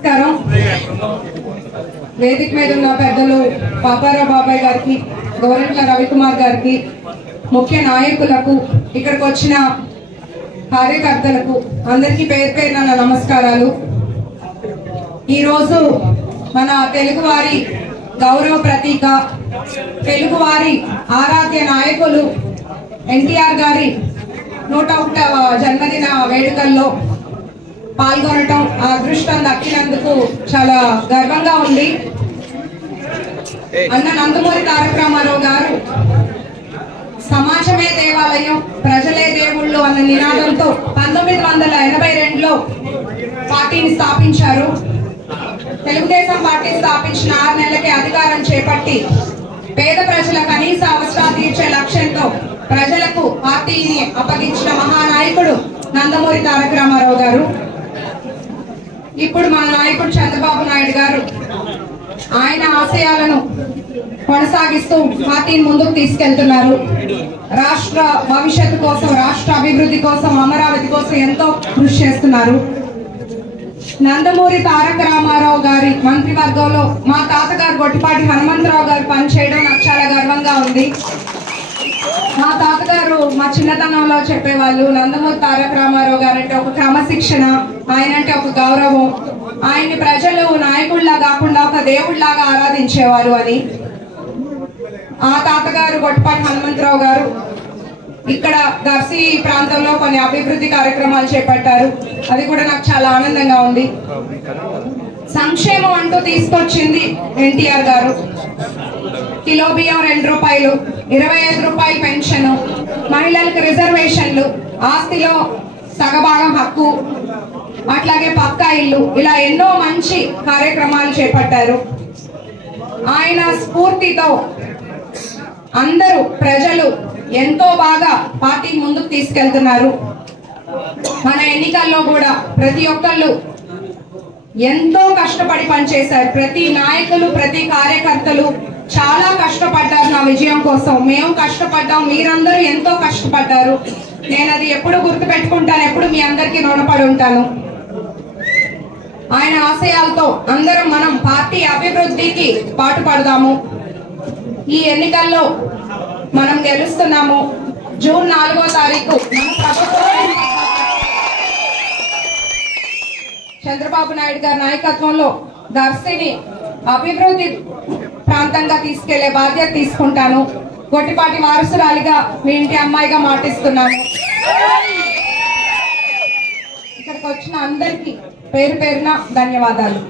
నమస్కారం. వేదిక మీద ఉన్న పెద్దలు పాపారావు బాబాయ్ గారికి, గోరంట్ల రవికుమార్ గారికి, ముఖ్య నాయకులకు, ఇక్కడికి వచ్చిన కార్యకర్తలకు అందరికీ పేరు పేరున నా నమస్కారాలు. ఈరోజు మన తెలుగువారి గౌరవ ప్రతీక, తెలుగువారి ఆరాధ్య నాయకులు ఎన్టీఆర్ గారి 101వ జన్మదిన వేడుకల్లో పాల్గొనటం, ఆ అదృష్టం దక్కినందుకు చాలా గర్వంగా ఉంది. అన్న నందమూరి తారక రామారావు గారు సమాజమే దేవాలయం, ప్రజలే దేవుళ్ళు అన్న నినాదంతో 1982లో పార్టీని స్థాపించారు. తెలుగుదేశం పార్టీ స్థాపించిన 6 నెలలకే అధికారం చేపట్టి పేద ప్రజల కనీస అవసరాలు తీర్చే లక్ష్యంతో ప్రజలకు పార్టీని అప్పగించిన మహానాయకుడు నందమూరి తారక రామారావు గారు. ఇప్పుడు మన నాయకుడు చంద్రబాబు నాయుడు గారు ఆయన ఆశయాలను కొనసాగిస్తూ పార్టీని ముందుకు తీసుకెళ్తున్నారు. రాష్ట్ర భవిష్యత్తు కోసం, రాష్ట్ర అభివృద్ధి కోసం, అమరావతి కోసం ఎంతో కృషి చేస్తున్నారు. నందమూరి తారక రామారావు గారి మంత్రివర్గంలో మా తాతగారు గొట్టిపాటి హనుమంతరావు గారు పనిచేయడం నాకు చాలా గర్వంగా ఉంది. మా తాతగారు మా చిన్నతనంలో చెప్పేవాళ్ళు, నందమూరి తారక రామారావు గారు అంటే ఒక క్రమశిక్షణ, ఆయన అంటే ఒక గౌరవం, ఆయన్ని ప్రజలు నాయకుడిలా కాకుండా ఒక దేవుడిలాగా ఆరాధించేవారు అని. ఆ తాతగారు గొట్టిపాటి హనుమంతరావు గారు ఇక్కడ దర్శి ప్రాంతంలో కొన్ని అభివృద్ధి కార్యక్రమాలు చేపట్టారు. అది కూడా నాకు చాలా ఆనందంగా ఉంది. సంక్షేమం అంటూ తీసుకొచ్చింది ఎన్టీఆర్ గారు. కిలో బియ్యం 2 రూపాయలు, 25 రూపాయలు పెన్షన్, మహిళలకు రిజర్వేషన్లు, ఆస్తిలో సగభాగం హక్కు, అట్లాగే పక్కా ఇల్లు, ఇలా ఎన్నో మంచి కార్యక్రమాలు చేపట్టారు. ఆయన స్ఫూర్తితో అందరూ ప్రజలు ఎంతో బాగా పార్టీ ముందుకు తీసుకెళ్తున్నారు. మన ఎన్నికల్లో కూడా ప్రతి ఒక్కళ్ళు ఎంతో కష్టపడి పనిచేశారు. ప్రతి నాయకులు, ప్రతి కార్యకర్తలు చాలా కష్టపడ్డారు నా విజయం కోసం. మేము కష్టపడ్డాం, మీరందరూ ఎంతో కష్టపడ్డారు. నేను అది ఎప్పుడు గుర్తు పెట్టుకుంటాను, ఎప్పుడు మీ అందరికీ రుణపడి ఉంటాను. ఆయన ఆశయాలతో అందరం మనం పార్టీ అభివృద్ధికి పాటుపడదాము. ఈ ఎన్నికల్లో మనం గెలుస్తున్నాము. జూన్ 4వ తారీఖు చంద్రబాబు నాయుడు గారి నాయకత్వంలో దర్శిని అభివృద్ధి ప్రాంతంగా తీసుకెళ్లే బాధ్యత తీసుకుంటాను. గొట్టిపాటి వారసురాలిగా మీ ఇంటి అమ్మాయిగా మాటిస్తున్నాను. ఇక్కడికి వచ్చిన అందరికీ పేరు పేరున ధన్యవాదాలు.